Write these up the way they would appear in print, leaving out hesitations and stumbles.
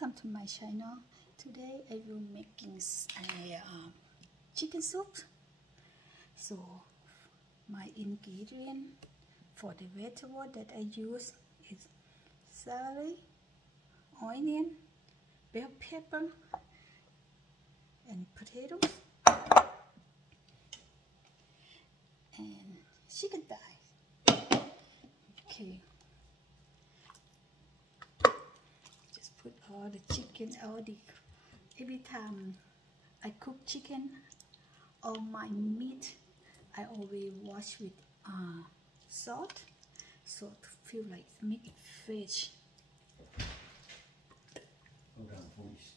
Welcome to my channel. Today I will making a chicken soup. So my ingredient for the vegetable that I use is celery, onion, bell pepper, and potatoes, and chicken thigh. Okay. Put all the chicken, every time I cook chicken, all my meat, I always wash with salt, so to feel like make it fresh. Hold on, please.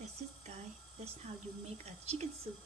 That's it, guys. That's how you make a chicken soup.